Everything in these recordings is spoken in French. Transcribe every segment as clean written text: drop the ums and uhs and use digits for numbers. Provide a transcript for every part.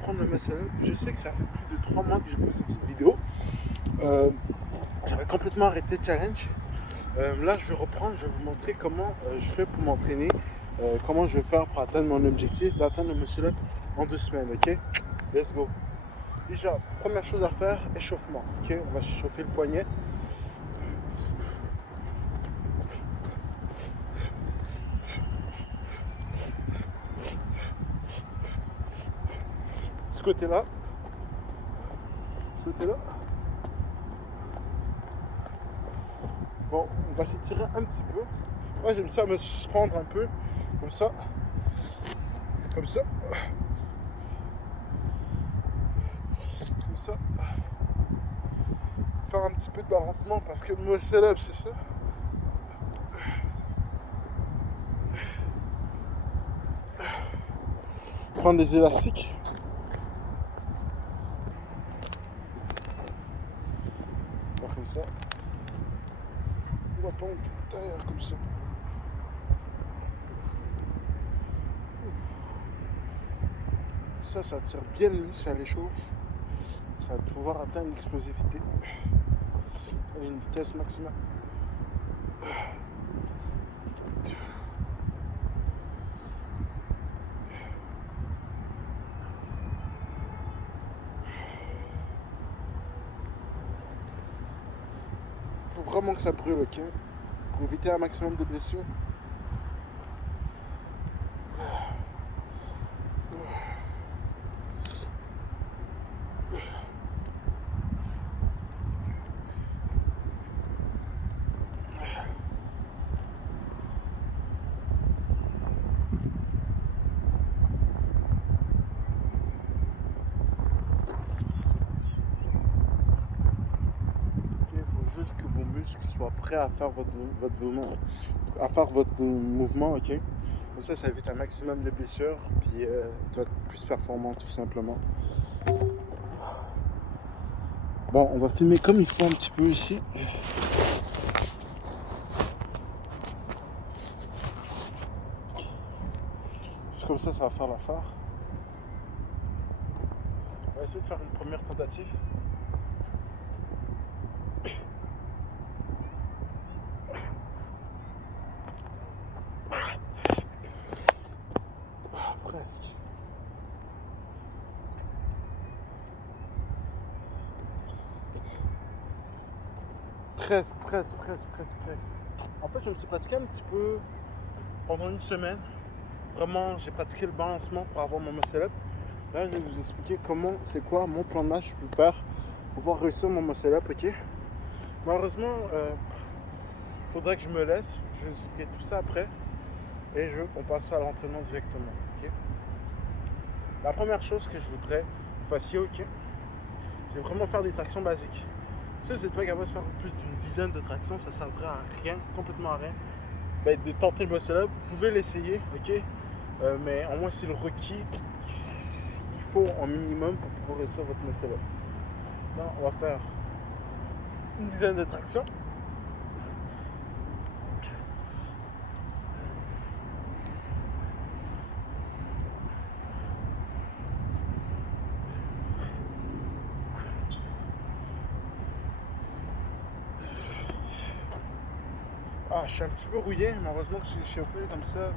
Prendre le muscle-up. Je sais que ça fait plus de 3 mois que j'ai posté cette vidéo. J'avais complètement arrêté le challenge. Là, je vais reprendre. Je vais vous montrer comment je fais pour m'entraîner. Comment je vais faire pour atteindre mon objectif d'atteindre le muscle-up en 2 semaines. Ok, let's go. Déjà, première chose à faire, échauffement. Ok, on va chauffer le poignet. Ce côté-là. Ce côté-là. Bon, on va s'étirer un petit peu. Moi, j'aime ça me suspendre un peu. Comme ça. Comme ça. Comme ça. Faire un petit peu de balancement parce que le muscle-up, c'est ça. Prendre des élastiques. Faire comme ça. On va prendre derrière comme ça. Ça tire bien le muscle, ça l'échauffe. Ça va pouvoir atteindre l'explosivité. Et une vitesse maximale. Il faut vraiment que ça brûle, ok? Pour éviter un maximum de blessures. Il faut juste que vos muscles soient prêts à faire votre mouvement. À faire votre mouvement, ok? Comme ça évite un maximum de blessures. Puis tu vas être plus performant tout simplement. Bon, on va filmer comme il faut un petit peu ici. Juste comme ça va faire l'affaire. On va essayer de faire une première tentative. Presque. Presque. En fait, je me suis pratiqué un petit peu pendant une semaine. Vraiment, j'ai pratiqué le balancement pour avoir mon muscle-up. Là, je vais vous expliquer c'est quoi mon plan de match je peux faire pour pouvoir réussir mon muscle-up, ok? Malheureusement, il faudrait que je me laisse. Je vais vous expliquer tout ça après. Et on passe à l'entraînement directement, ok? La première chose que je voudrais que vous fassiez, ok? C'est vraiment faire des tractions basiques. Si vous n'êtes pas capable de faire plus d'une dizaine de tractions, ça ne servirait à rien, complètement à rien. Ben, de tenter le muscle-up, vous pouvez l'essayer, ok? Mais au moins c'est le requis qu'il faut en minimum pour pouvoir réussir votre muscle-up. Là, on va faire une dizaine de tractions. Ah, je suis un petit peu rouillé, mais heureusement que je suis chauffé, comme ça,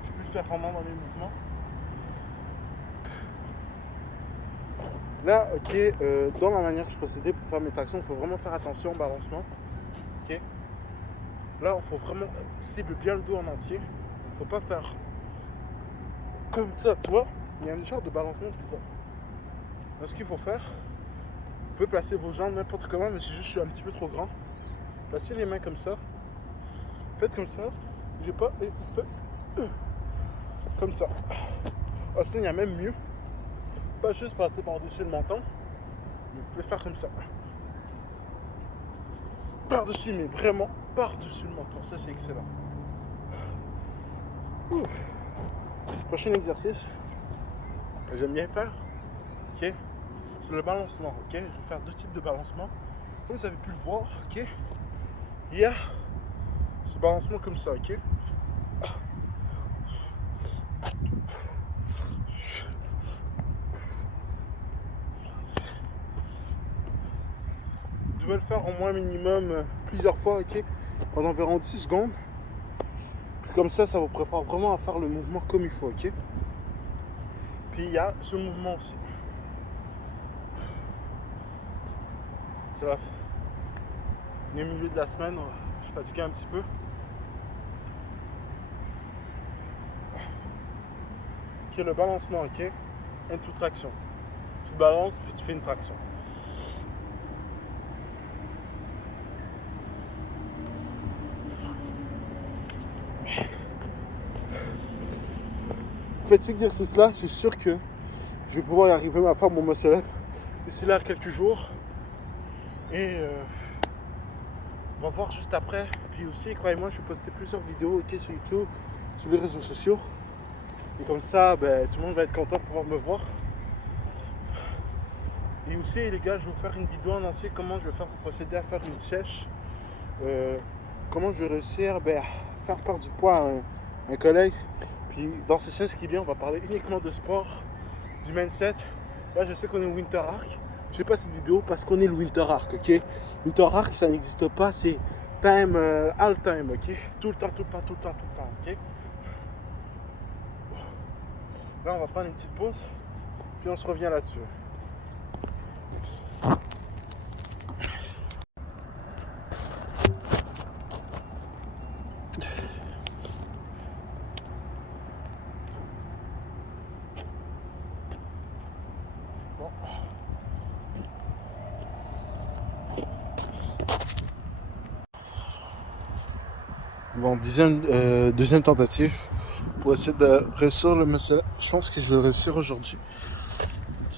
je suis plus performant dans mes mouvements. Là, ok, dans la manière que je procédais pour faire mes tractions, il faut vraiment faire attention au balancement. Ok. Là, il faut vraiment cibler bien le dos en entier. Il ne faut pas faire comme ça, tu vois. Il y a un genre de balancement bizarre. Donc, ce qu'il faut faire, vous pouvez placer vos jambes n'importe comment, mais c'est juste que je suis un petit peu trop grand. Placez les mains comme ça. Faites comme ça. J'ai pas et faites comme ça. Ah, sinon, il y a même mieux. Pas juste passer par-dessus le menton, mais vous pouvez faire comme ça. Par-dessus, mais vraiment par-dessus le menton. Ça, c'est excellent. Prochain exercice que j'aime bien faire, ok, c'est le balancement. Ok, je vais faire 2 types de balancement. Comme vous avez pu le voir, ok, il y a ce balancement comme ça, ok. devez le faire au moins minimum plusieurs fois, ok, pendant environ 10 secondes. Puis comme ça vous prépare vraiment à faire le mouvement comme il faut, ok. Puis il y a ce mouvement aussi. C'est le milieu de la semaine, je suis fatigué un petit peu. Ok, le balancement, ok, into traction. Tu balances puis tu fais une traction. Faites cet exercice-là, c'est sûr que je vais pouvoir y arriver à faire mon muscle up d'ici là quelques jours. Et on va voir juste après. Puis aussi, croyez-moi, je vais poster plusieurs vidéos, ok, sur YouTube, sur les réseaux sociaux. Et comme ça, tout le monde va être content de pouvoir me voir. Et aussi, les gars, je vais vous faire une vidéo en entier comment je vais faire pour procéder à faire une sèche. Comment je vais réussir à faire perdre du poids à un collègue. Puis dans ces chaînes, ce qui est bien, on va parler uniquement de sport, du mindset. Là, je sais qu'on est au Winter Arc. Je fais pas cette vidéo parce qu'on est le Winter Arc, ok. Winter Arc, ça n'existe pas, c'est time, all time, ok. Tout le temps, tout le temps, tout le temps, tout le temps, ok. Là, on va prendre une petite pause, puis on se revient là-dessus. Bon, deuxième tentative pour essayer de réussir le muscle. Je pense que je vais le réussir aujourd'hui.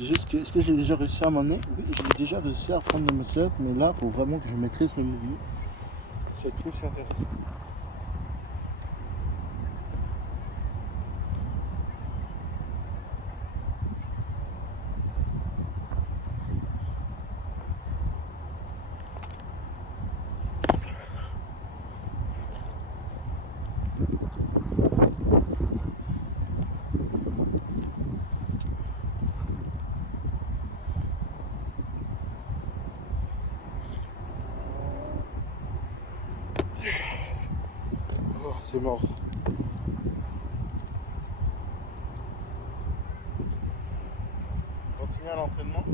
Est-ce que j'ai déjà réussi à m'emmener? Oui, j'ai déjà réussi à prendre le muscle, mais là, il faut vraiment que je maîtrise le mouvement. C'est trop intéressant. Oh, c'est mort. Continuer à l'entraînement,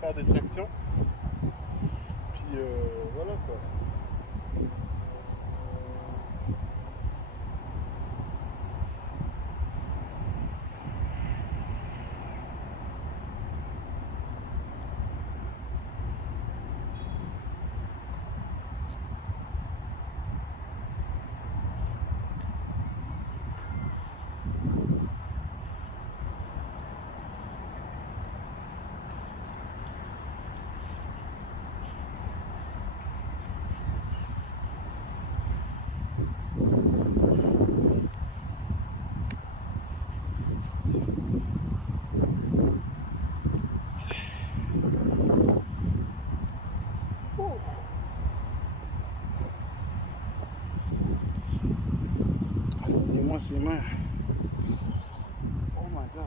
faire des tractions, puis voilà quoi. Aidez-moi ses mains. Oh my god.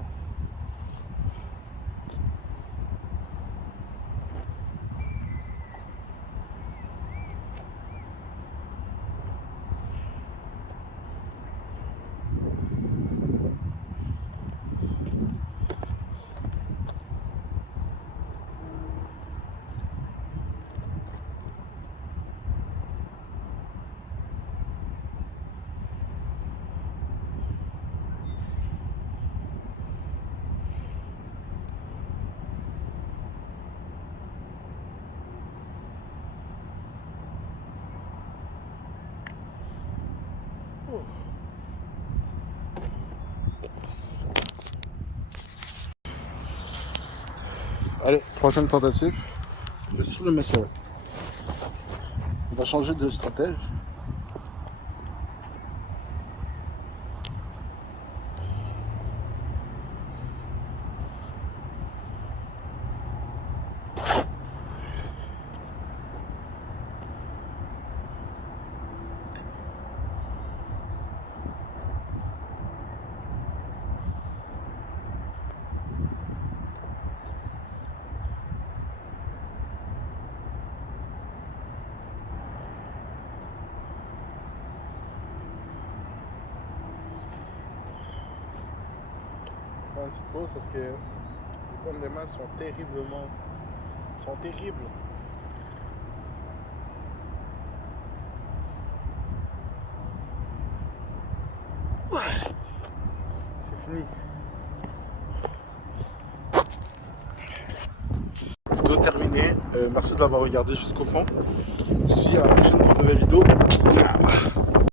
Allez, prochaine tentative. Sur le muscle. On va changer de stratège. faire une petite pause parce que les pommes de main sont terribles. C'est fini. Vidéo terminée. Merci de l'avoir regardé jusqu'au fond. Je vous dis à la prochaine pour une nouvelle vidéo. Ciao.